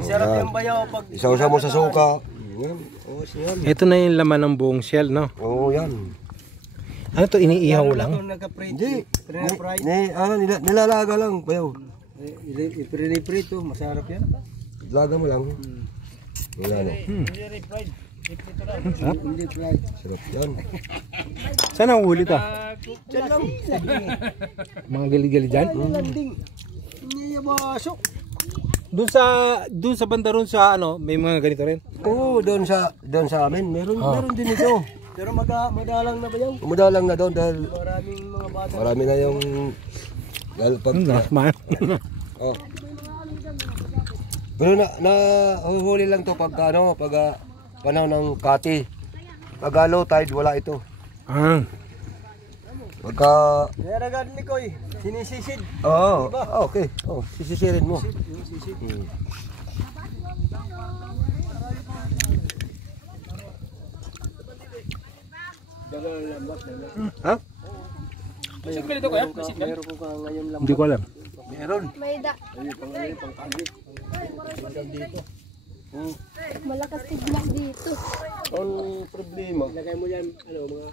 Sarap yung bayaw pag Isaw-saw mo sa suka. Yan. Oh, yan. Ito na yung laman ng buong shell, no? Oo, yan. Ano to, iniihaw lang? Hindi. Nilalaga lang, bayaw. Ipre-prito, masarap yan. Laga mo lang. Wala na. Sarap. Hindi fried. Sarap yan. Saan ang huli to? Diyan lang. Mga gali-gali dyan? Landing. Hindi basok. Doon sa banda ron sa ano, may mga ganito rin? Oo, doon sa amin. Meron din ito. Pero madalang na bayaw. Umudalang na doon dahil Maraming mga bata. marami na yung pag oh. Pero nahuhuli lang to pag ano, pag panahon ng kati. Pag low tide wala ito. Ah. Pagka Naragan ni Koy, sinisisid. oh, okay. Oh, sisisirin mo. Yung sisid. Ha? Sisid ka dito kuya? Meron ko ka ngayon lang. Hindi ko alam. Meron. May da. Ayun, pang-kagit. Malakas tigmas dito. Ang problema. Lagay mo yan, ano, mga